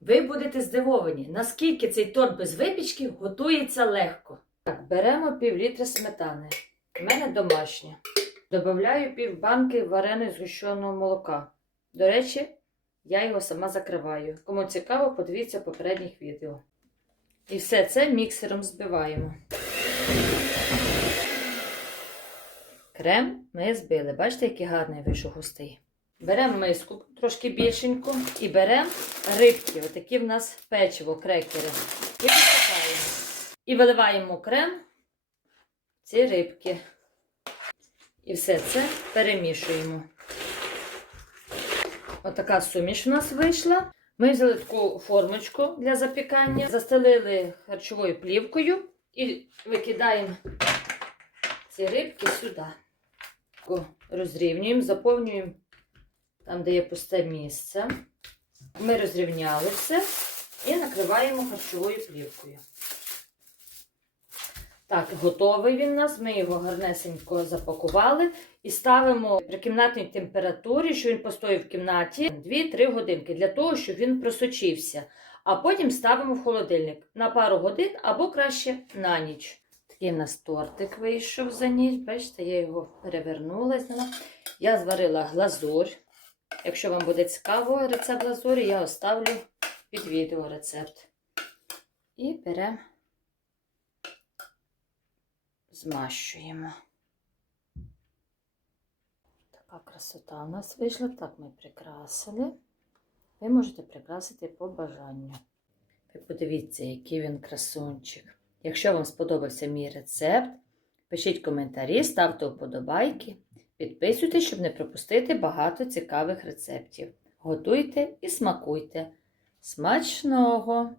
Ви будете здивовані, наскільки цей торт без випічки готується легко. Так, беремо пів літра сметани. У мене домашня. Добавляю пів банки вареного згущеного молока. До речі, я його сама закриваю. Кому цікаво, подивіться попередніх відео. І все це міксером збиваємо. Крем ми збили. Бачите, який гарний вийшов густий. Беремо миску трошки більшеньку і беремо рибки. Отакі в нас печиво, крекери. І висипаємо. І виливаємо крем ці рибки. І все це перемішуємо. Отака суміш у нас вийшла. Ми взяли таку формочку для запікання, застелили харчовою плівкою і викидаємо ці рибки сюди. Розрівнюємо, заповнюємо там, де є пусте місце. Ми розрівняли все і накриваємо харчовою плівкою. Так, готовий він у нас. Ми його гарнесенько запакували і ставимо при кімнатній температурі, що він постоїть в кімнаті 2-3 годинки для того, щоб він просочився. А потім ставимо в холодильник на пару годин або краще на ніч. Такий у нас тортик вийшов за ніч. Бачите, я його перевернула. Я зварила глазурь. Якщо вам буде цікаво рецепт глазурі, я оставлю під відео рецепт. І беремо, змащуємо. Така красота у нас вийшла. Так ми прикрасили. Ви можете прикрасити по бажанню. Ви подивіться, який він красунчик. Якщо вам сподобався мій рецепт, пишіть коментарі, ставте вподобайки. Підписуйтесь, щоб не пропустити багато цікавих рецептів. Готуйте і смакуйте. Смачного!